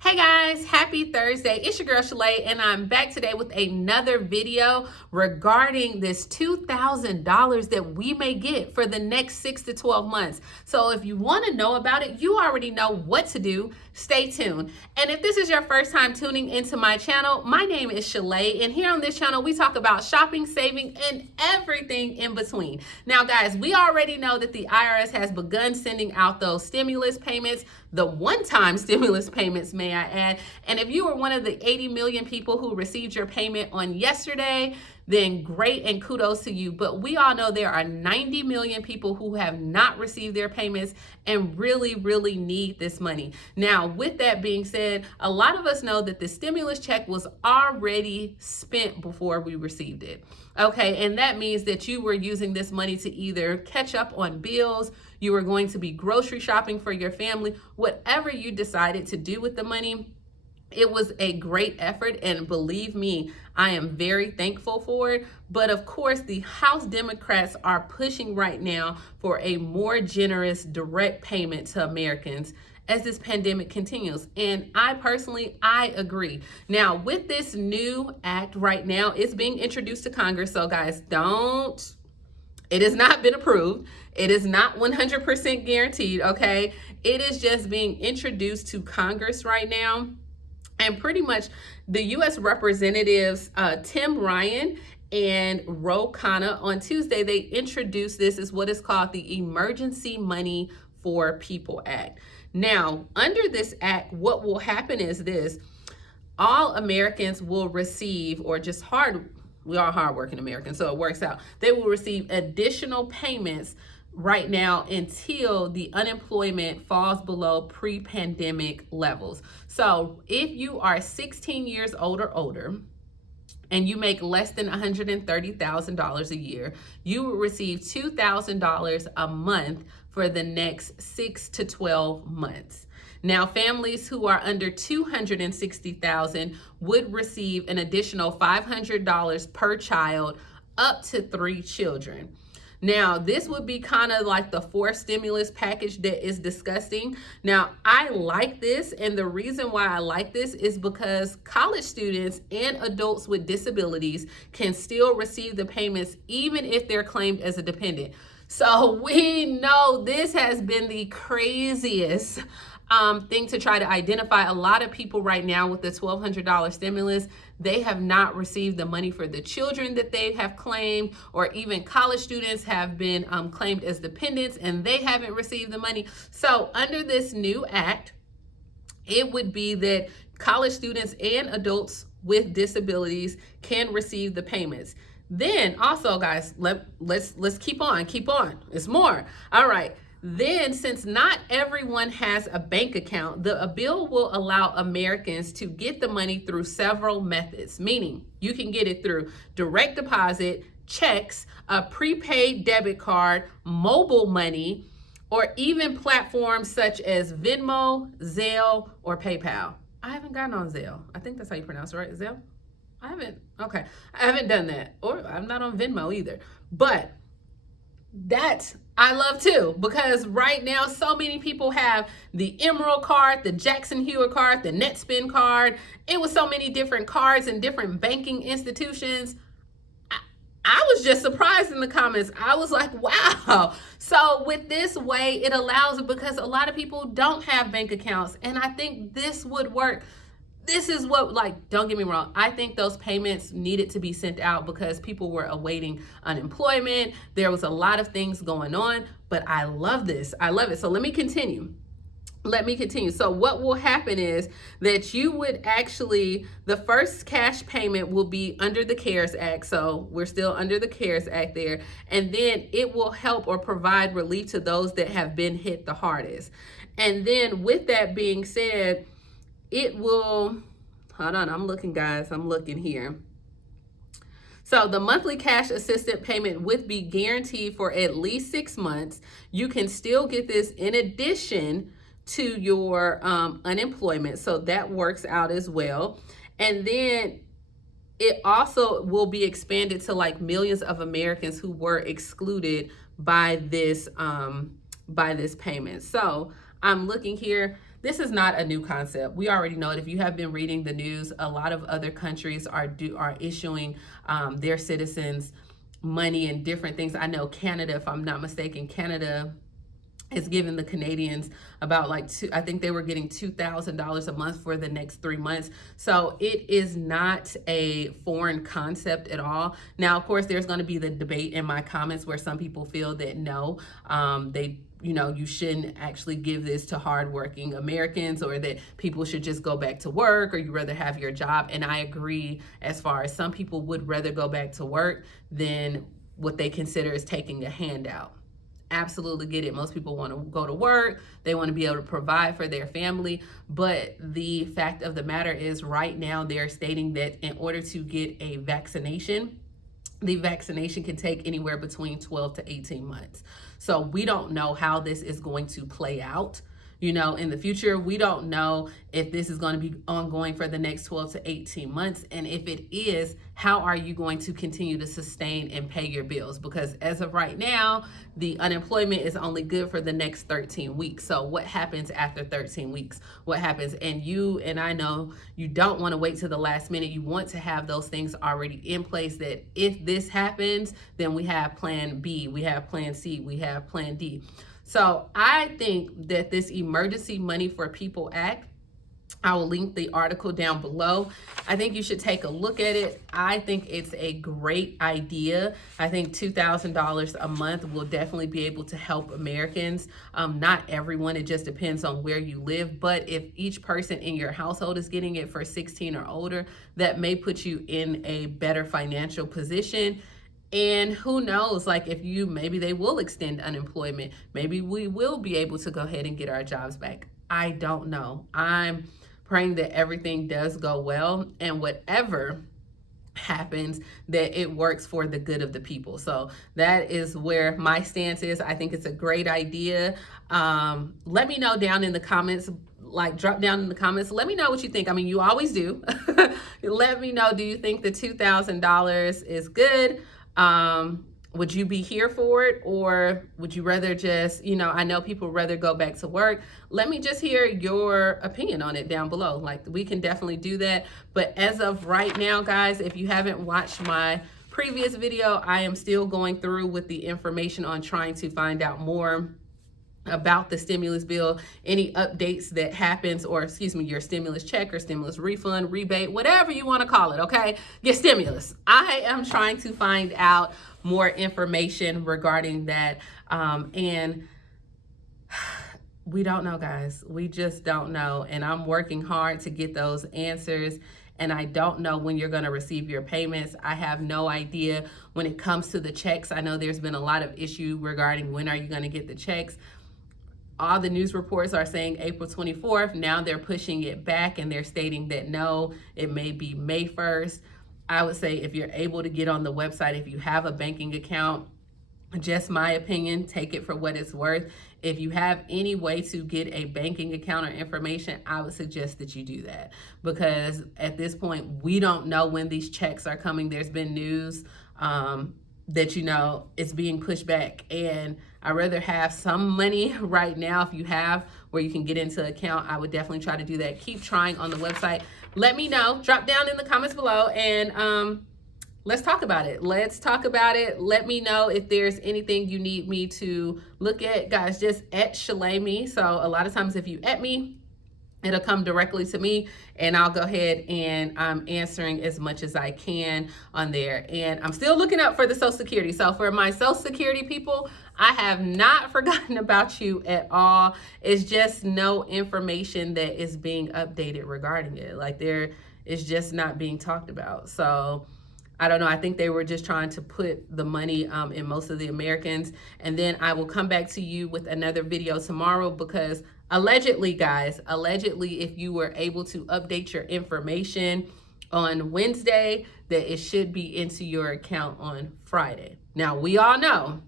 Hey guys, happy Thursday. It's your girl Shalae, and I'm back today with another video regarding this $2,000 that we may get for the next 6 to 12 months. So if you want to know about it, you already know what to do. Stay tuned. And if this is your first time tuning into my channel, my name is Shalae, and here on this channel we talk about shopping, saving, and everything in between. Now guys, we already know that the IRS has begun sending out those stimulus payments, the one-time stimulus payments, may I add. And if you were one of the 80 million people who received your payment on yesterday, then great and kudos to you. But we all know there are 90 million people who have not received their payments and really need this money. Now, with that being said, a lot of us know that the stimulus check was already spent before we received it. Okay, and that means that you were using this money to either catch up on bills, you were going to be grocery shopping for your family, whatever you decided to do with the money. It was a great effort, and believe me, I am very thankful for it. But of course, the House Democrats are pushing right now for a more generous direct payment to Americans as this pandemic continues. And I agree. Now, with this new act right now, it's being introduced to Congress. So guys, it has not been approved. It is not 100% guaranteed, okay? It is just being introduced to Congress right now. And pretty much the U.S. Representatives, Tim Ryan and Ro Khanna, on Tuesday, they introduced this as what is called the Emergency Money for People Act. Now, under this act, what will happen is this: all Americans will receive, or just we are hardworking Americans, so it works out. They will receive additional payments right now until the unemployment falls below pre-pandemic levels. So if you are 16 years old or older and you make less than $130,000 a year, you will receive $2,000 a month for the next 6 to 12 months. Now, families who are under $260,000 would receive an additional $500 per child, up to 3 children. Now, this would be kind of like the fourth stimulus package that is discussing. Now, I like this, and the reason why I like this is because college students and adults with disabilities can still receive the payments even if they're claimed as a dependent. So we know this has been the craziest thing to try to identify. A lot of people right now with the $1,200 stimulus, they have not received the money for the children that they have claimed, or even college students have been claimed as dependents and they haven't received the money. So under this new act, it would be that college students and adults with disabilities can receive the payments. Then also, guys, let's keep on. It's more. All right. Then, since not everyone has a bank account, the bill will allow Americans to get the money through several methods, meaning you can get it through direct deposit, checks, a prepaid debit card, mobile money, or even platforms such as Venmo, Zelle, or PayPal. I haven't gotten on Zelle. I think that's how you pronounce it, right? Zelle? I haven't done that, or I'm not on Venmo either. But that I love too, because right now so many people have the Emerald card, the Jackson Hewitt card, the NetSpend card. It was so many different cards and different banking institutions. I was just surprised in the comments. I was like, wow. So with this way, it allows it, because a lot of people don't have bank accounts, and I think this would work. This is what, don't get me wrong, I think those payments needed to be sent out because people were awaiting unemployment. There was a lot of things going on, but I love this. I love it. So let me continue. So what will happen is that you would actually, the first cash payment will be under the CARES Act. So we're still under the CARES Act there. And then it will help or provide relief to those that have been hit the hardest. And then with that being said, it will, hold on, I'm looking, guys, I'm looking here. So the monthly cash assistance payment would be guaranteed for at least 6 months. You can still get this in addition to your unemployment, so that works out as well. And then it also will be expanded to millions of Americans who were excluded by this payment. So I'm looking here. this is not a new concept. We already know it. If you have been reading the news, a lot of other countries are issuing their citizens money and different things. I know Canada, if I'm not mistaken, Canada is giving the Canadians about I think they were getting $2,000 a month for the next 3 months. So it is not a foreign concept at all. Now, of course, there's going to be the debate in my comments where some people feel that no, you shouldn't actually give this to hardworking Americans, or that people should just go back to work, or you rather have your job. And I agree, as far as some people would rather go back to work than what they consider is taking a handout. Absolutely get it. Most people want to go to work. They want to be able to provide for their family. But the fact of the matter is, right now, they're stating that in order to get a vaccination, the vaccination can take anywhere between 12 to 18 months. So we don't know how this is going to play out. In the future, we don't know if this is going to be ongoing for the next 12 to 18 months. And if it is, how are you going to continue to sustain and pay your bills? Because as of right now, the unemployment is only good for the next 13 weeks. So what happens after 13 weeks? What happens? And you and I know you don't want to wait to the last minute. You want to have those things already in place, that if this happens, then we have plan B, we have plan C, we have plan D. So I think that this Emergency Money for People Act, I will link the article down below. I think you should take a look at it. I think it's a great idea. I think $2,000 a month will definitely be able to help Americans. Not everyone, it just depends on where you live. But if each person in your household is getting it for 16 or older, that may put you in a better financial position. And who knows, maybe they will extend unemployment. Maybe we will be able to go ahead and get our jobs back. I don't know. I'm praying that everything does go well, and whatever happens, that it works for the good of the people. So that is where my stance is. I think it's a great idea. Let me know down in the comments. Drop down in the comments. Let me know what you think. I mean, you always do. Let me know, do you think the $2,000 is good? Would you be here for it, or would you rather just, I know people rather go back to work. Let me just hear your opinion on it down below. We can definitely do that. But as of right now, guys, if you haven't watched my previous video, I am still going through with the information on trying to find out more about the stimulus bill, any updates that happens, or your stimulus check or stimulus refund, rebate, whatever you want to call it, okay? Your stimulus. I am trying to find out more information regarding that. And we don't know, guys. We just don't know. And I'm working hard to get those answers. And I don't know when you're going to receive your payments. I have no idea when it comes to the checks. I know there's been a lot of issue regarding when are you going to get the checks. All the news reports are saying April 24th. Now they're pushing it back, and they're stating that no, it may be May 1st. I would say if you're able to get on the website, if you have a banking account, just my opinion, take it for what it's worth. If you have any way to get a banking account or information, I would suggest that you do that, because at this point, we don't know when these checks are coming. There's been news that, it's being pushed back, and I'd rather have some money right now. If you have where you can get into an account, I would definitely try to do that. Keep trying on the website. Let me know. Drop down in the comments below, and let's talk about it. Let's talk about it. Let me know if there's anything you need me to look at. Guys, just at Shalae me. So a lot of times if you at me, it'll come directly to me, and I'll go ahead and I'm answering as much as I can on there. And I'm still looking up for the Social Security. So for my Social Security people, I have not forgotten about you at all. It's just no information that is being updated regarding it. There is just not being talked about. So I don't know. I think they were just trying to put the money in most of the Americans. And then I will come back to you with another video tomorrow, because allegedly, guys, if you were able to update your information on Wednesday, that it should be into your account on Friday. Now, we all know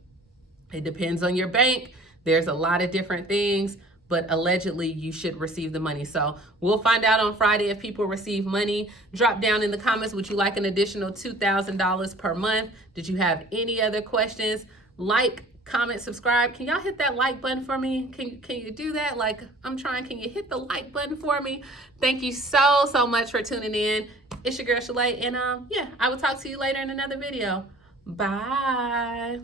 it depends on your bank. There's a lot of different things, but allegedly you should receive the money. So we'll find out on Friday if people receive money. Drop down in the comments, would you like an additional $2,000 per month? Did you have any other questions? Like, comment, subscribe. Can y'all hit that like button for me? Can you do that? Like, I'm trying. Can you hit the like button for me? Thank you so much for tuning in. It's your girl Shalae, and yeah, I will talk to you later in another video. Bye.